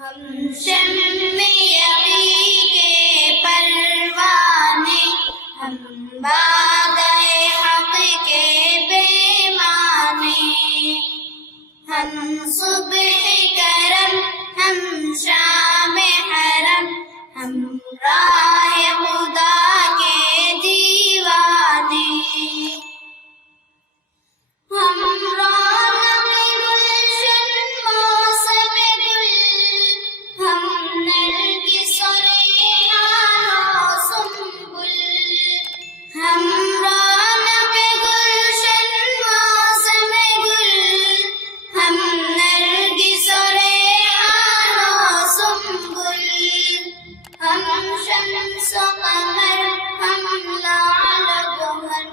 ہم شمع یقین کے پروانے، ہم بادئ حق کے پیمانے، ہم صبح کرم، ہم شام حرم، ہم راہ خدا کے دیوانے، ہم رونق گلشن موسم گل، ہم نرگس و ریحان و سنبل، ہم رونق گلشن موسم گل، ہم نرگس و ریحان و سنبل، ہم شمس و قمر، ہم لعل گہر،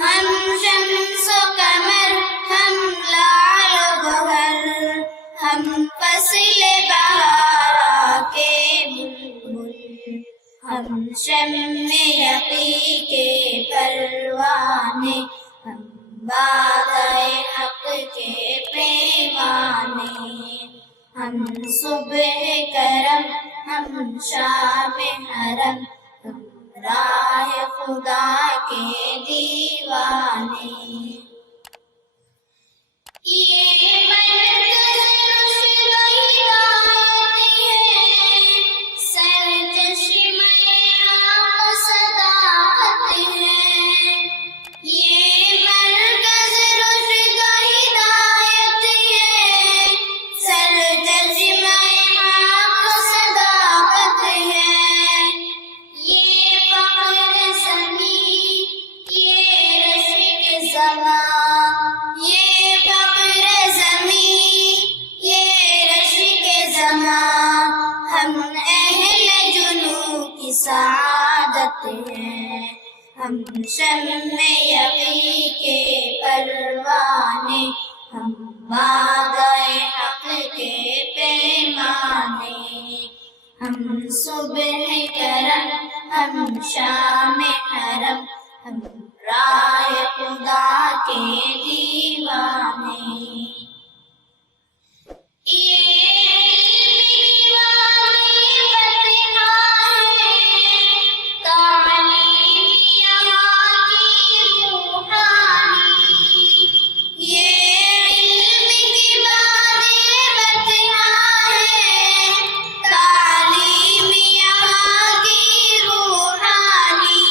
ہم شمس و قمر، ہم لعل گہر، ہم فصل بہارا کے بلبل، ہم شمع یقین کے پروانے، ہم بادئ حق کے پیمانے، ہم صبح کرم، ہم شام حرم، ہم راہ خدا کے دیوانے، یہ مرکز رشد و ہدایت ہے، سرچشمہ حق صداقت ہے، یہ مرکز رشد و ہدایت ہے، سرچشمہ حق صداقت ہے، یہ فخر زمین، یہ رشک زمان، یہ فخر زمین، یہ رشک زمان، ہم اہل جنوں کی سعادت ہیں، ہم شمع یقین کے پروانے، ہم بادئ حق کے پیمانے، ہم صبح کرم، ہم شام حرم، ہم راہ خدا کے دیوانے، یہ علم کی وادی فتح ہے، تعلیم یہاں کی روحانی، یہ علم کی وادی فتح ہے، تعلیم یہاں کی روحانی،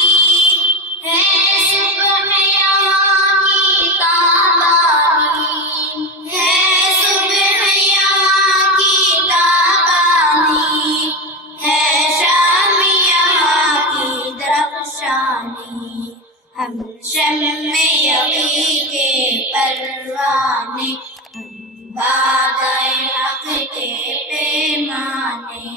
ہے صبح یہاں کی تابانی، ہے صبح یہاں کی تابانی، ہے شام یہاں کی درخشانی، ہم شمع یقین کے پروانے، ہم بادئ حق کے پیمانے،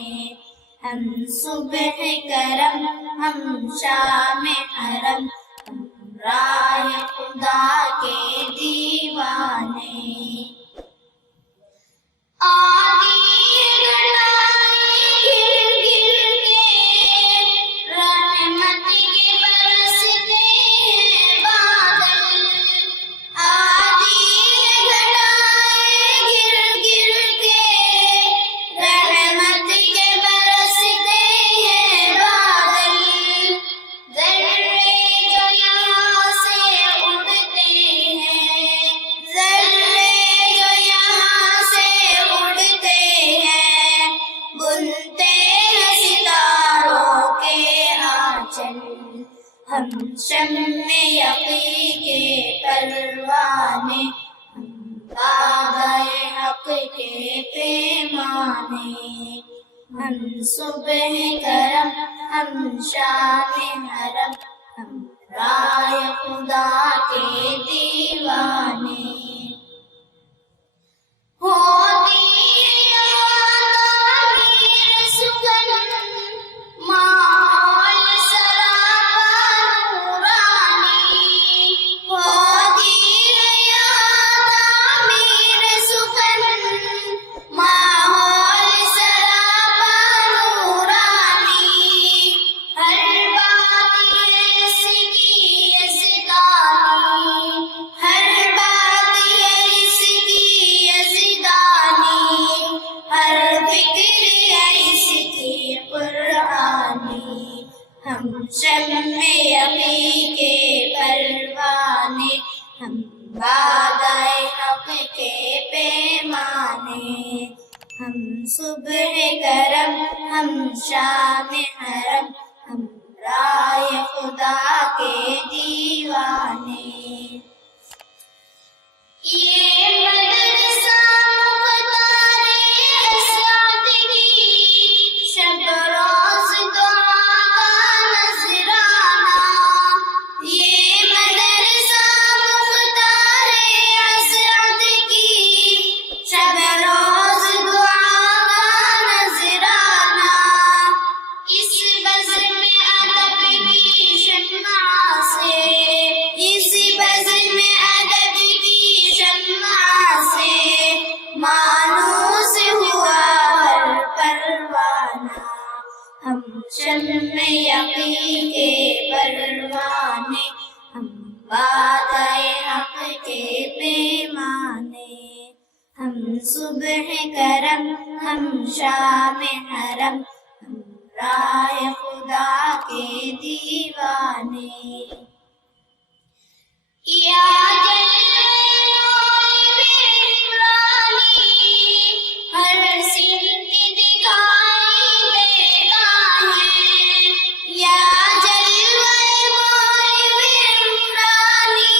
ہم صبح کرم، ہم شام حرم، ہم راہ خدا کے دیوانے، آتی ہے گھٹائیں گر گر کے، رحمت کے برستے ہیں بادل، آتی ہے گھٹائیں گر گر کے، رحمت کے برستے ہیں بادل، ذرے جو یہاں سے اڑتے ہیں، ذرے جو یہاں سے اڑتے ہیں، بنتے ہیں ستاروں کے آنچل، ہم شمع یقین کے پروانے، ہم بادئ حق کے پیمانے، ہم صبح کرم، ہم شام حرم، ہم راہ خدا کے دیوانے، ہوتی ہے یہاں تعمیر سکن، ماحول سراپا نورانی، ہوتی ہے یہاں تعمیر سکن، ماحول سراپا نورانی، ہر بات اس کی یزدانی، ہر بات اس کی یزدانی، ہم شمع یقین کے پروانے، ہم وعدۂ حق کے پیمانے، ہم صبح کرم، ہم شام حرم، ہم رائے خدا کے دیوانے۔ یہ مدرسہ مختار اسعد کی، شب روز دعا کا نذرانہ۔ یہ مدرسہ مختار اسعد کی، شب روز دعا کا نذرانہ۔ اس بزم ادب کی شمع سے، اس بزم ادب کی شمع سے مانوس ہوا ہر پروانہ۔ ہم شمع یقین کے پروانے، ہم وعدۂ حق کے پیمانے، ہم صبح کرم، ہم شام حرم، ہم رائے خدا کے دیوانے۔ یا ہر سمت دکھائی دیتا ہے، یا جلوہ مولوی عمرانی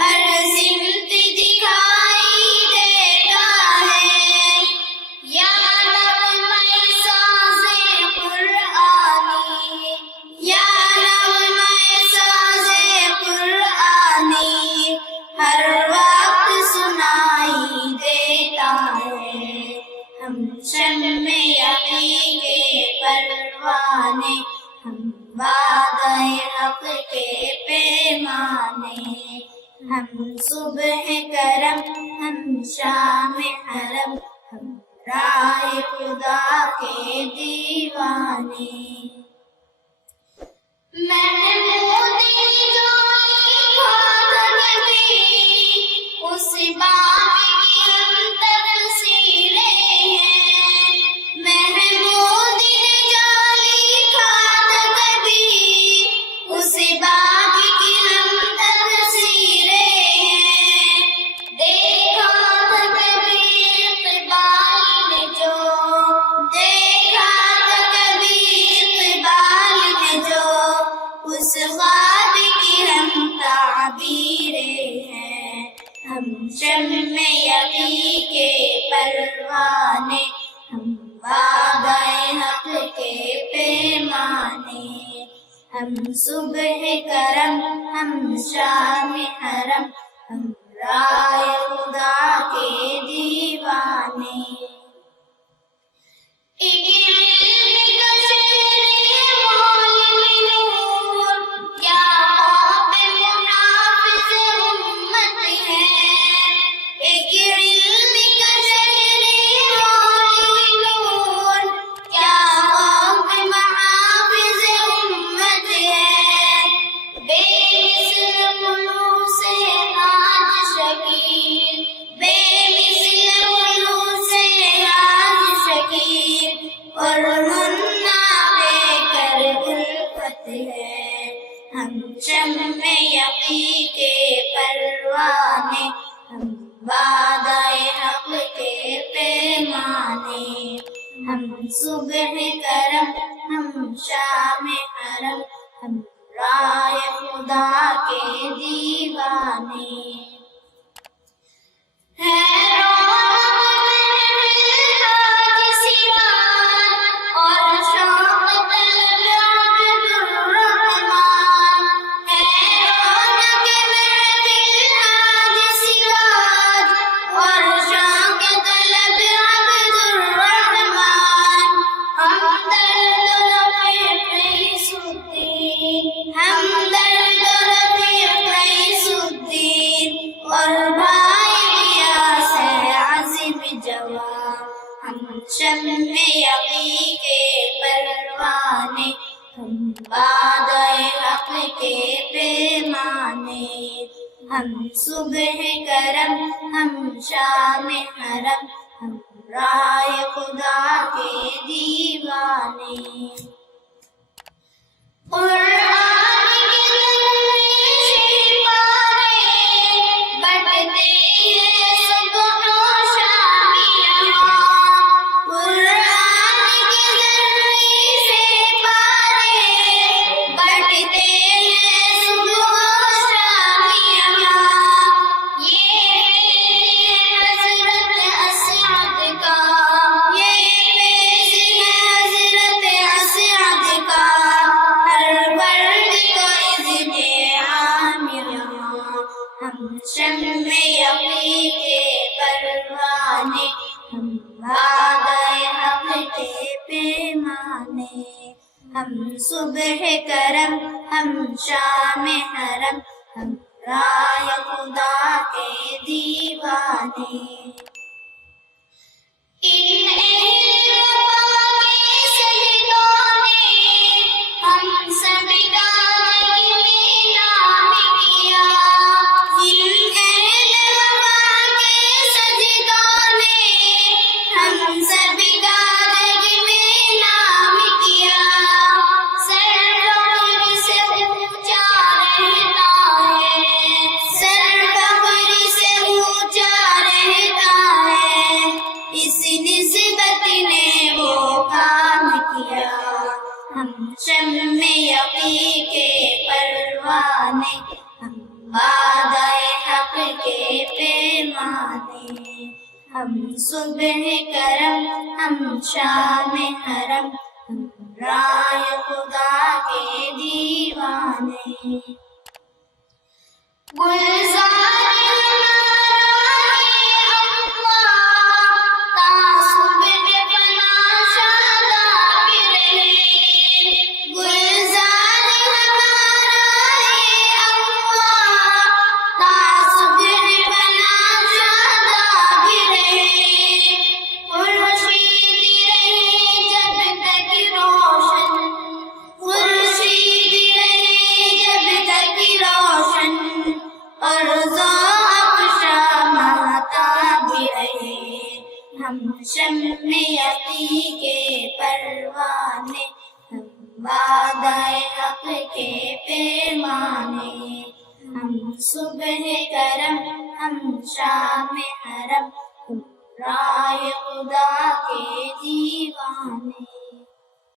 ہر سمت دکھائی دیتا ہے، یا نغمہ ساز قرآنی، یا نغمہ ساز قرآنی ہر وقت سنائی دیتا ہے۔ ہم شمع یقین کے پروانے، ہم وعدۂ حق کے پیمانے، ہم صبح کرم، ہم شام حرم، ہم رائے خدا کے دیوانے۔ محمود جوئی کھا کبھی، اس باغ کی ہم تفسیریں ہیں۔ محمود جوئی کھا کبھی، اس باغ کی ہم تفسیریں ہیں۔ دیکھا تھا کبھی اقبال نے جو، دیکھا تھا کبھی اقبال نے جو، اس خواب کی ہم تعبیریں ہیں۔ ہم شمع یقین کے پروانے، ہم وعدۂ حق کے پیمانے، ہم صبح کرم، ہم شام حرم، ہم رائے خدا کے دیوانے۔ ایک علم کا شہر مولوی نور، کیا خواب منافذ امت ہے۔ ایک علم کا شہر مولوی نور، کیا خواب محافظ امت ہے۔ بے مثل خلوص آج شکیل، بے مثل خلوص آج شکیل، اور منا بے کر الفت ہے۔ ہم شمع یقین کے پروانے، ہم وعدۂ حق کے پیمانے، ہم صبح کرم، ہم شام حرم، ہم رائے خدا کے دیوانے۔ ہے رونق محفل حاج سراج، اور شوق طلب عبد الرحمن۔ ہے رونق محفل حاج سراج، اور شوق طلب عبد الرحمن۔ ہم درد و رفیق قیس الدین، ہم درد و رفیق قیس الدین، اور بھائی غیاث ہے عظیم جوان۔ ہم شمع یقین کے پروانے، ہم وعدۂ حق کے پیمانے، ہم صبح کرم، ہم شام حرم، ہم رائے خدا کے دیوانے۔ وعدہ حق کے پیمانے، ہم صبح کرم، ہم شام حرم، ہم رائے خدا کے دیوانے۔ ان اہل وفا کے سجدوں نے ہم سب کا میں نام کیا۔ ان اہل وفا کے سجدوں نے ہم سب کا میں نام کیا۔ سر فخر سے اونچا رہتا ہے، سر فخر سے اونچا رہتا ہے، اس نسبت نے وہ کام کیا۔ ہم شمع یقین کے پروانے، ہم وعدہ حق کے پیمانے، ہم صبح کرم، ہم شام حرم، ہم رائے خدا کے دیوانے۔ گلزار ہمارا ہے امواں، تعصب میں فنا شاداب رہے۔ گلزار ہمارا ہے امواں، تعصب میں فنا شاداب رہے۔ خورشید رہے جب تک روشن، خورشید رہے جب تک روشن، اور افشاں مہتاب رہے۔ ہم شمع یقین کے پروانے، ہم وعدہ حق کے پیمانے، ہم صبح کرم، ہم شام حرم، ہم رائے خدا کے دیوانے۔